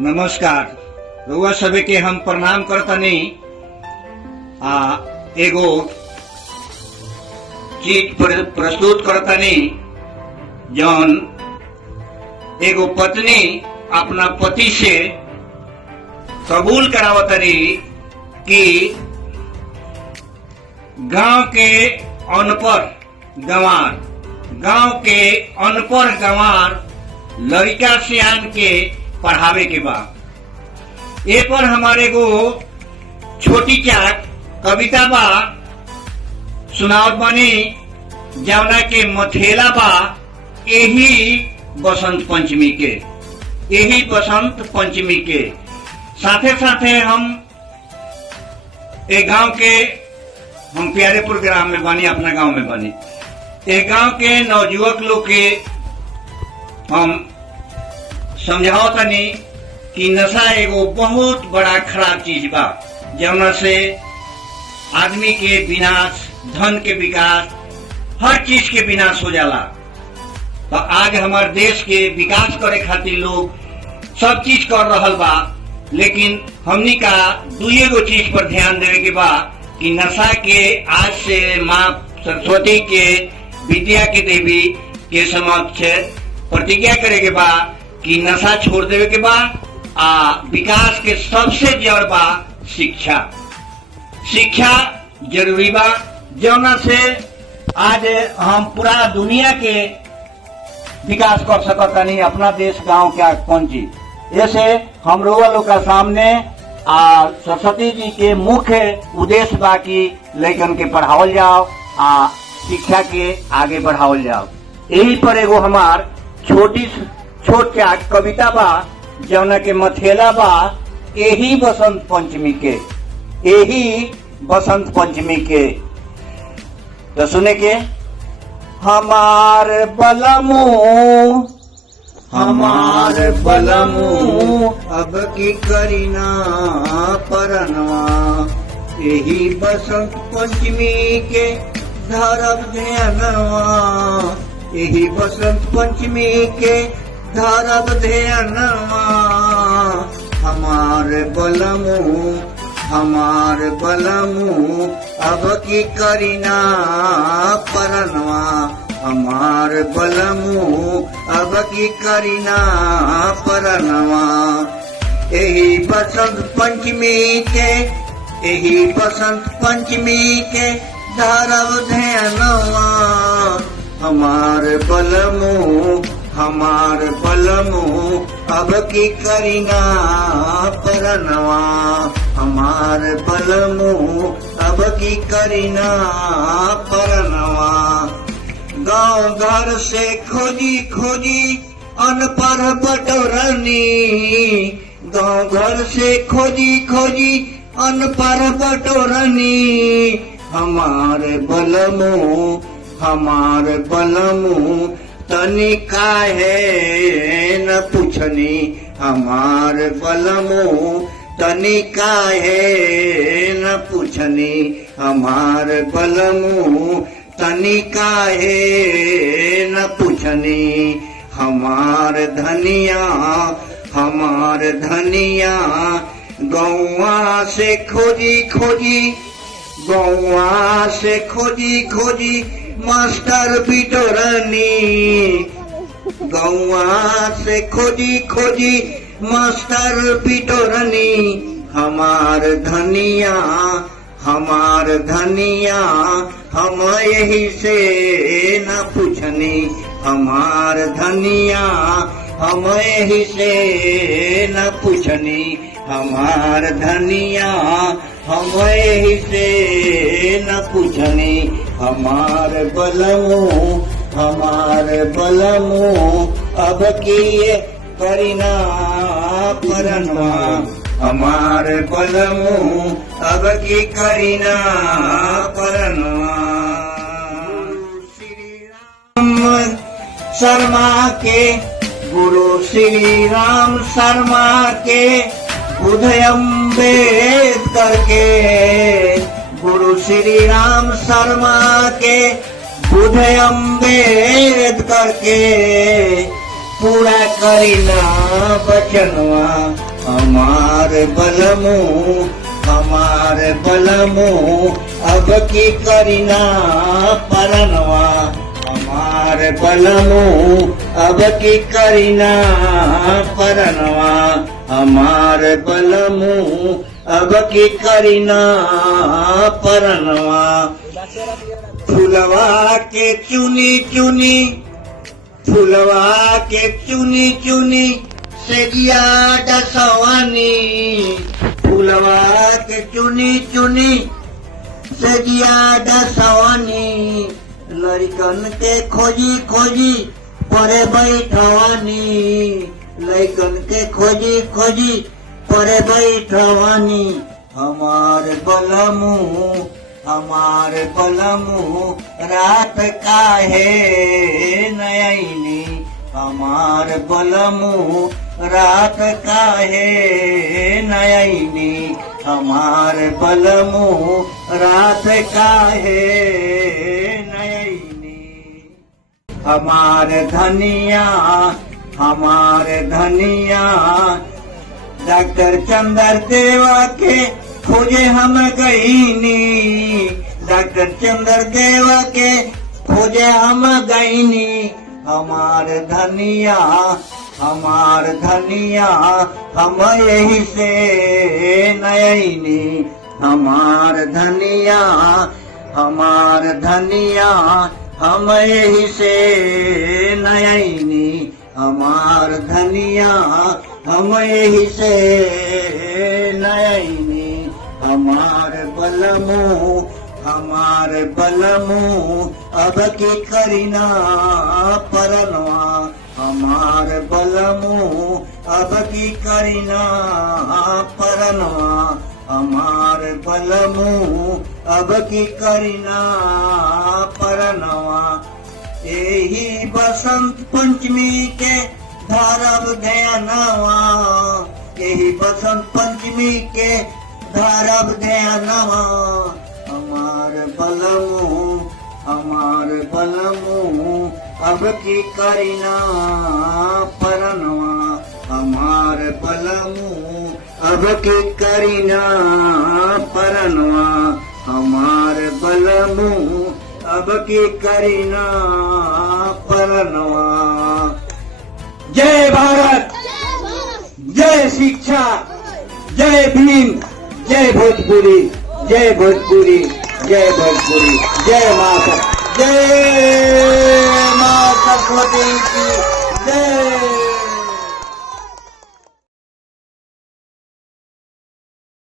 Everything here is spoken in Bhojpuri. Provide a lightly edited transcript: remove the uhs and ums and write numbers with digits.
नमस्कार। रउआ सभी के हम प्रणाम करतनी। एगो चीज प्रस्तुत करतनी जौन एगो पत्नी अपना पति से कबूल करावतरी कि गांव के अनपढ़ गंवार लड़का सियान के पढ़ावे के बाद ए पर हमारे को छोटी चाक कविता बा सुनावत बानी जौना के मथेला बा यही बसंत पंचमी के साथे साथे हम एक गांव के हम प्यारेपुर ग्राम में बानी, अपना गांव में बानी। एक गांव के नवयुवक लोग के हम समझावतनी कि नशा एगो बहुत बड़ा खराब चीज बा जौना से आदमी के विनाश, धन के विकास, हर चीज के विनाश हो जाला। तो आज हमारे देश के विकास करे खातिर लोग सब चीज कर रहल बा, लेकिन हमनी का दुए गो चीज पर ध्यान देवे के बा कि नशा के आज से माँ सरस्वती के विद्या के देवी के समक्ष प्रतिज्ञा करे के बा कि नशा छोड़ देवे के बा। विकास के सबसे जड़ बा शिक्षा जरूरी बा, जौना से आज हम पूरा दुनिया के विकास कर सकतानी। अपना देश गांव क्या कौन चीज ऐसे हम लोग का सामने सरस्वती जी के मुख्य उद्देश्य बा कि लड़कन के पढ़ावल जाओ, शिक्षा के आगे बढ़ावल जाओ। यही पर एगो हमार छोट क्या कविता बा जौना के मथेला बा यही बसंत पंचमी के तो सुने के हमार बलमू अब की करीना परनवा यही बसंत पंचमी के धरब ध्यानवा, यही बसंत पंचमी के धरब ध्यानवा। हमार बलमू अब की करीना परनवा, हमार बलमू अब की करीना परनवा। यही बसंत पंचमी के धरब ध्यानवा। हमार बलमू अब की करीना परनवा, हमार बलमू अब की करीना परनवा। गांव घर से खोजी अनपढ़ बटोरनी, गांव घर से खोजी अनपढ़ बटोरनी। हमार बलमू तनिका है न पूछनी, हमार बलमू तनिका है न पूछनी। हमार बलमू तनिका है न पूछनी। हमार धनिया गौवा से खोजी मास्टर बिटोरनी, गौवा से खोजी मास्टर बिटोरनी। हमार धनिया हम यही से न पूछनी, हमार धनिया हम यही से न पूछनी। हमार धनिया हम यही से न पूछनी। हमार बलमू अब की करीना परनवा, हमार बलमू अब की करीना परनवा। गुरु श्री राम शर्मा के बुध अम्बेडकर के, गुरु श्री राम शर्मा के बुध अम्बेडकर के पूरा करीना बचनवा हमार बलमो अब की करीना परनवा हमार बलमो अब की करीना परनवा हमार बलमो अब की करीना परनवा फुलवा के चुनी चुनी सेजिया डसवानी फुलवा के चुनी सेजिया डसवानी लड़कन के खोजी परे बैठवानी लड़कन के खोजी परे बैठवानी हमार बलमू रात काहे नयनी हमार बलमू रात काहे नयनी हमार बलमू रात काहे नयनी हमार धनिया डॉक्टर चंद्र देवा के खोजे हम गईनी डॉक्टर चंद्र देवा के खोजे हम गईनी हमार धनिया हम यही से नयनी हमार धनिया हम यही से नयनी हमार धनिया हम यही से नयनी हमार बलमो अब की करीना परनवा हमार बलमो अब की करीना परनवा हमार बलमो अब की करीना परनवा यही बसंत पंचमी के धारब ध्यानवा यही बसंत पंचमी के धारब ध्यानवा हमार बलमो अब की करीना परनवा हमार बलमो अब की करीना परनवा हमार बलमो अब की करीना परनवा। जय भारत, जय शिक्षा, जय भीम, जय भोजपुरी, जय भोजपुरी, जय भोजपुरी, जय माता सरस्वती की जय।